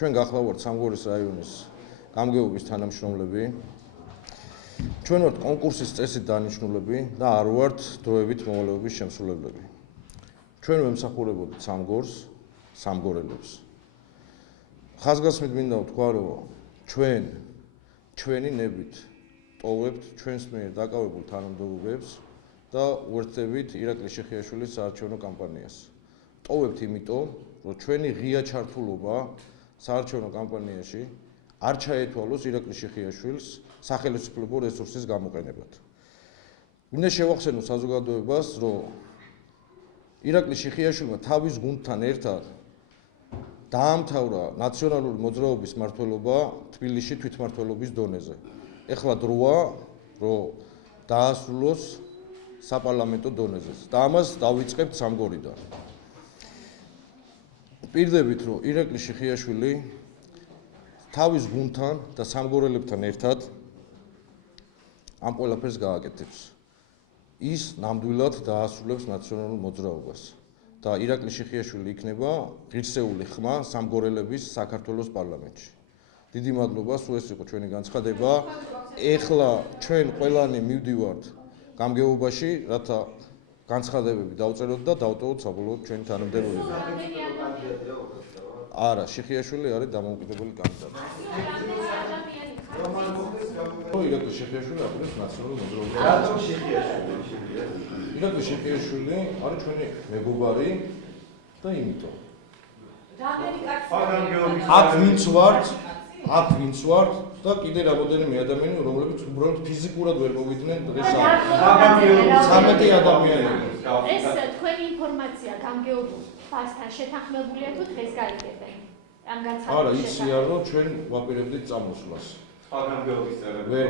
ჩვენ გახლავართ სამგორის რაიონის გამგეობის თანამშრომლები. ჩვენ ვართ კონკურსის წესით დანიშნულები და არ ვართ დროებით მოვალეობის შემსრულებლები. ჩვენ ვემსახურებოდით სამგორს, სამგორელებს. ხაზგასმით მინდა ვთქვა, რომ ჩვენი ნებით ტოვებთ ჩვენს მიერ დაკავებულ თანამდებობებს და უერთდებით ირაკლი შეხიაშვილის საარჩევნო კამპანიას. ტოვებთ იმიტომ, რომ ჩვენი ღია ჩართულობა საარჩევნო კამპანიაში არ ჩაეთვალოს ირაკლი შეხიაშვილს სახელმწიფო რესურსის გამოყენებად. მინდა შევახსენო საზოგადოებას, რომ ირაკლი შეხიაშვილმა თავის გუნდთან ერთად დაამთავრა ნაციონალური მოძრაობის მმართველობა თბილისში თვითმმართველობის დონეზე. ეხლა დროა, რომ დაასრულოს საპარლამენტო დონეზე და ამას დავიწყებთ სამგორიდან. პირდებით, რომ ირაკლი შეხიაშვილი თავის გუნდთან და სამგორელებთან ერთად ამ ყველაფერს გააკეთებს. ის ნამდვილად დაასრულებს ნაციონალურ მოძრაობას და ირაკლი შეხიაშვილი იქნება ღირსეული ხმა სამგორელების საქართველოს პარლამენტში. დიდი მადლობა, სულ ეს იყო ჩვენი განცხადება. ეხლა ჩვენ ყველანი მივდივართ გამგეობაში, რათა განცხადებები დავწეროთ და დავტოვოთ საბოლოოდ ჩვენი თანამდებობები. არა, შეხიაშვილი არის დამოუკიდებელი კანდიდატი. ირაკლი შეხიაშვილი არის ნაციონალური მოძრაობის. რატომ შეხიაშვილი? ირაკლი შეხიაშვილი არის ჩვენი მეგობარი და იმიტომ. აქ ვინც ვართ და კიდე რამოდენიმე ადამიანი, რომლებიც უბრალოდ ფიზიკურად ვერ მოვიდნენ დღეს ამ 13 ადამიანები. ეს თქვენი ინფორმაცია გამგეობასთან შეთანხმებულია თუ დღეს გაიგებენ? ამ განცხადების არა, იციან, რომ ჩვენ ვაპირებდით წამოსვლას. სხვა გამგეობის წევრები. ვერ